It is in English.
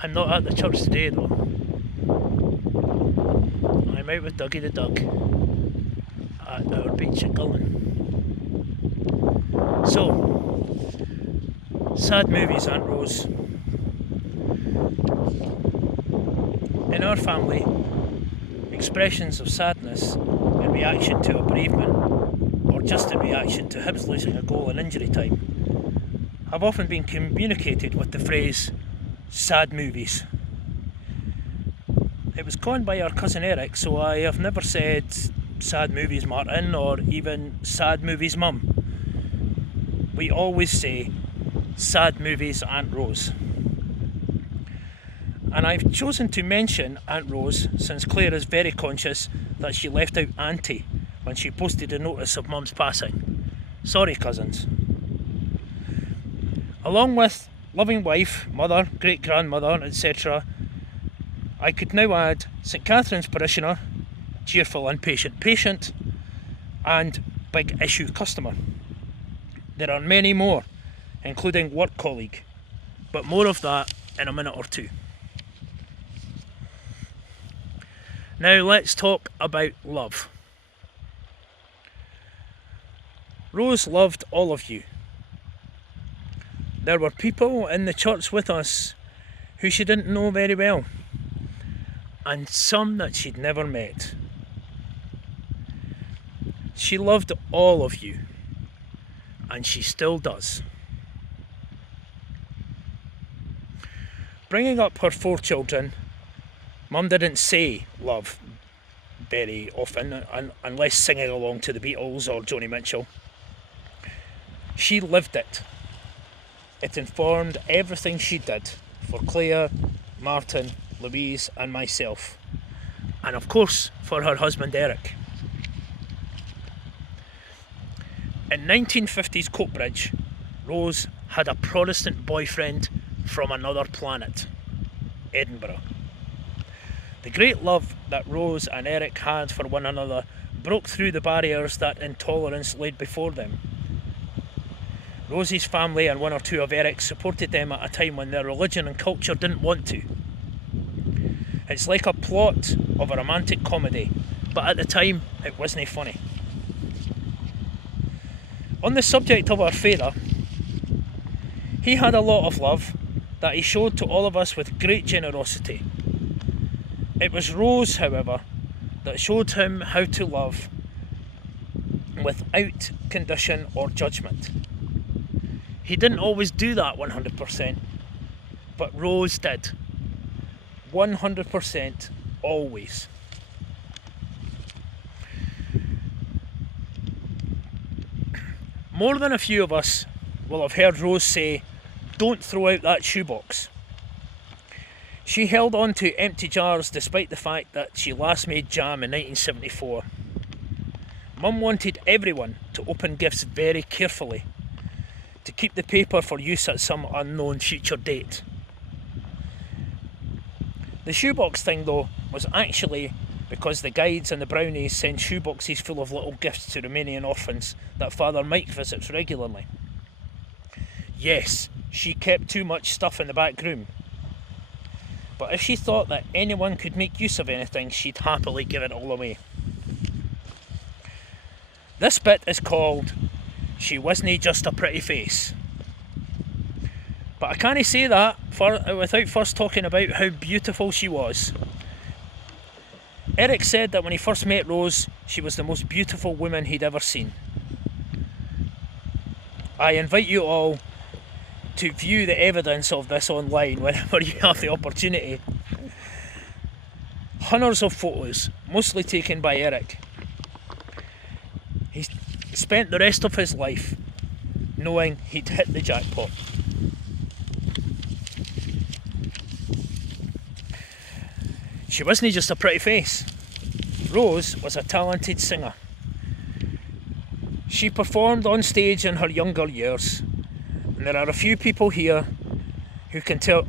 I'm not at the church today though. I'm out with Dougie the Doug at our beach at Gullen. So, sad movies, Aunt Rose. In our family, expressions of sadness in reaction to a bereavement, or just in reaction to Hibs losing a goal in injury time, have often been communicated with the phrase sad movies. It was coined by our cousin Eric, so I have never said sad movies Martin or even sad movies Mum. We always say sad movies Aunt Rose. And I've chosen to mention Aunt Rose since Claire is very conscious that she left out Auntie when she posted a notice of Mum's passing. Sorry, cousins. Along with loving wife, mother, great-grandmother, etc., I could now add St Catherine's parishioner, cheerful and patient patient, and big issue customer. There are many more, including work colleague, but more of that in a minute or two. Now let's talk about love. Rose loved all of you. There were people in the church with us who she didn't know very well, and some that she'd never met. She loved all of you, and she still does. Bringing up her 4 children, Mum didn't say love very often, unless singing along to the Beatles or Joni Mitchell. She lived it. It informed everything she did for Claire, Martin, Louise and myself, and of course for her husband Eric. In 1950s Coatbridge, Rose had a Protestant boyfriend from another planet, Edinburgh. The great love that Rose and Eric had for one another broke through the barriers that intolerance laid before them. Rosie's family and one or two of Eric's supported them at a time when their religion and culture didn't want to. It's like a plot of a romantic comedy, but at the time it wasn't funny. On the subject of our father, he had a lot of love that he showed to all of us with great generosity. It was Rose, however, that showed him how to love without condition or judgment. He didn't always do that 100%, but Rose did. 100% always. More than a few of us will have heard Rose say, "Don't throw out that shoebox." She held on to empty jars despite the fact that she last made jam in 1974. Mum wanted everyone to open gifts very carefully, to keep the paper for use at some unknown future date. The shoebox thing though was actually because the guides and the brownies send shoeboxes full of little gifts to Romanian orphans that Father Mike visits regularly. Yes, she kept too much stuff in the back room, but if she thought that anyone could make use of anything, she'd happily give it all away. This bit is called "She Wasn't Just a Pretty Face." But I can't say that without first talking about how beautiful she was. Eric said that when he first met Rose, she was the most beautiful woman he'd ever seen. I invite you all to view the evidence of this online whenever you have the opportunity. Hundreds of photos, mostly taken by Eric. He spent the rest of his life knowing he'd hit the jackpot. She wasn't just a pretty face. Rose was a talented singer. She performed on stage in her younger years, and there are a few people here who can tell...